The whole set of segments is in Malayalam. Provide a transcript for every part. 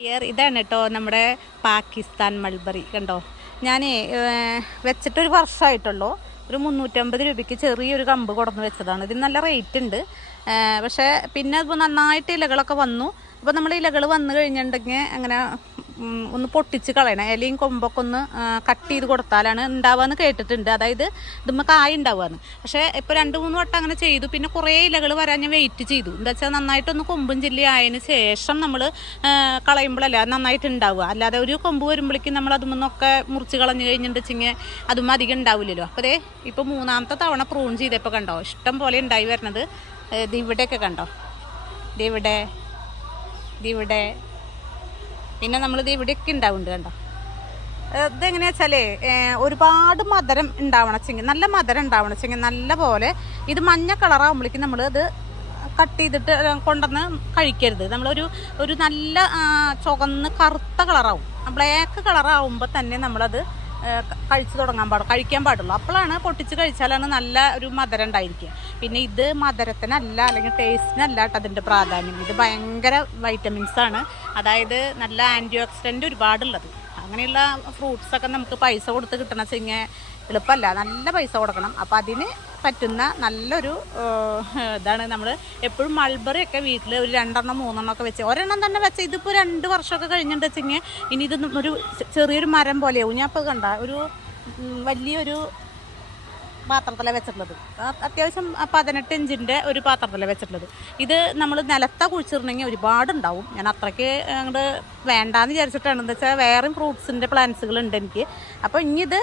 ഇതാണ് കേട്ടോ നമ്മുടെ പാകിസ്ഥാൻ മൾബറി കണ്ടോ. ഞാൻ വെച്ചിട്ടൊരു വർഷമായിട്ടുള്ളൂ. ഒരു 350 രൂപയ്ക്ക് ചെറിയൊരു കമ്പ് കൊടുന്ന് വെച്ചതാണ്. ഇതിന് നല്ല റേറ്റ് ഉണ്ട്. പക്ഷേ പിന്നെ ഇപ്പോൾ നന്നായിട്ട് ഇലകളൊക്കെ വന്നു. അപ്പോൾ നമ്മൾ ഇലകൾ വന്നു കഴിഞ്ഞിട്ടുണ്ടെങ്കിൽ അങ്ങനെ ഒന്ന് പൊട്ടിച്ച് കളയണം. ഇലയും കൊമ്പൊക്കെ ഒന്ന് കട്ട് ചെയ്ത് കൊടുത്താലാണ് ഉണ്ടാവുകയെന്ന് കേട്ടിട്ടുണ്ട്. അതായത് ഇതുമ്മ കായ ഉണ്ടാവുകയെന്ന്. പക്ഷേ ഇപ്പോൾ 2-3 വട്ടം അങ്ങനെ ചെയ്തു. പിന്നെ കുറേ ഇലകൾ വരാൻ ഞാൻ വെയിറ്റ് ചെയ്തു. എന്താ വെച്ചാൽ നന്നായിട്ടൊന്ന് കൊമ്പും ചില്ലി ആയതിന് ശേഷം നമ്മൾ കളയുമ്പോഴല്ല നന്നായിട്ട് ഉണ്ടാവുക. അല്ലാതെ ഒരു കൊമ്പ് വരുമ്പോഴേക്കും നമ്മൾ അതുമെന്നൊക്കെ മുറിച്ച് കളഞ്ഞ് കഴിഞ്ഞിട്ടുണ്ടെങ്കിൽ അതും അധികം ഉണ്ടാവില്ലല്ലോ. അപ്പോൾ ഇപ്പോൾ 3ാമത്തെ തവണ പ്രൂൺ ചെയ്തപ്പോൾ കണ്ടോ ഇഷ്ടം പോലെ ഉണ്ടായി വരുന്നത്. ഇവിടെയൊക്കെ കണ്ടോ, ഇതിവിടെ പിന്നെ നമ്മളിത് ഇവിടെയൊക്കെ ഉണ്ടാവുന്നുണ്ട് കണ്ടോ. ഇതെങ്ങനെയാ വെച്ചാലേ ഒരുപാട് മധുരം ഉണ്ടാവണമെച്ചെങ്കിൽ, നല്ല മധുരം ഉണ്ടാവണമെച്ചെങ്കിൽ നല്ല പോലെ ഇത് മഞ്ഞ കളറാകുമ്പോഴേക്കും നമ്മൾ ഇത് കട്ട് ചെയ്തിട്ട് കൊണ്ടുവന്ന് കഴിക്കരുത്. നമ്മളൊരു നല്ല ചുവന്ന് കറുത്ത കളറാവും. ബ്ലാക്ക് കളറാവുമ്പോൾ തന്നെ നമ്മളത് കഴിക്കാൻ പാടുള്ളൂ. അപ്പോഴാണ് പൊട്ടിച്ച് കഴിച്ചാലാണ് നല്ല ഒരു മധുരം ഉണ്ടായിരിക്കുക. പിന്നെ ഇത് മധുരത്തിനല്ല അല്ലെങ്കിൽ ടേസ്റ്റിനല്ല കേട്ടോ അതിൻ്റെ പ്രാധാന്യം. ഇത് ഭയങ്കര വൈറ്റമിൻസാണ്. അതായത് നല്ല ആൻറ്റി ഓക്സിഡൻറ്റ് ഒരുപാടുള്ളത്. അങ്ങനെയുള്ള ഫ്രൂട്ട്സൊക്കെ നമുക്ക് പൈസ കൊടുത്ത് കിട്ടണം വെച്ചെങ്കിൽ എളുപ്പമല്ല, നല്ല പൈസ കൊടുക്കണം. അപ്പോൾ അതിന് പറ്റുന്ന നല്ലൊരു ഇതാണ്. നമ്മൾ എപ്പോഴും മൾബറിയൊക്കെ വീട്ടിൽ ഒരു 2-3 ഒക്കെ വെച്ച്, ഒരെണ്ണം തന്നെ വെച്ച് ഇതിപ്പോൾ 2 വർഷമൊക്കെ കഴിഞ്ഞിട്ട് വെച്ചെങ്കിൽ ഇനി ഇത് ഒരു ചെറിയൊരു മരം പോലെയാവും. ഞാൻ ഇപ്പോൾ കണ്ട ഒരു വലിയൊരു പാത്രത്തിലാണ് വെച്ചിട്ടുള്ളത്. അത്യാവശ്യം 18 ഇഞ്ചിൻ്റെ ഒരു പാത്രത്തിലാണ് വെച്ചിട്ടുള്ളത്. ഇത് നമ്മൾ നിലത്ത കുഴിച്ചിട്ടുണ്ടെങ്കിൽ ഒരുപാടുണ്ടാവും. ഞാൻ അത്രയ്ക്ക് അങ്ങോട്ട് വേണ്ടാന്ന് വിചാരിച്ചിട്ടാണ്. എന്താ വെച്ചാൽ വേറെയും ഫ്രൂട്ട്സിൻ്റെ പ്ലാന്റ്സുകളുണ്ട് എനിക്ക്. അപ്പോൾ ഇനി ഇത്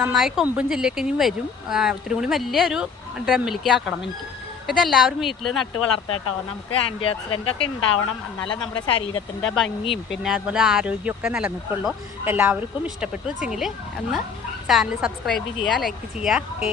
നന്നായി കൊമ്പും ചില്ലയൊക്കെ ഇനി വരും. ഒത്തിരി കൂടി വലിയൊരു ഡ്രമ്മിലേക്ക് ആക്കണം എനിക്ക്. ഇതെല്ലാവരും വീട്ടിൽ നട്ട് വളർത്തുക കേട്ടോ. നമുക്ക് ആൻറ്റി ഓക്സിഡൻ്റ് ഒക്കെ ഉണ്ടാവണം, എന്നാലേ നമ്മുടെ ശരീരത്തിൻ്റെ ഭംഗിയും പിന്നെ അതുപോലെ ആരോഗ്യമൊക്കെ നിലനിൽക്കുള്ളൂ. എല്ലാവർക്കും ഇഷ്ടപ്പെട്ടു വെച്ചെങ്കിൽ ഒന്ന് ചാനൽ സബ്സ്ക്രൈബ് ചെയ്യുക, ലൈക്ക് ചെയ്യുക. ഓക്കേ.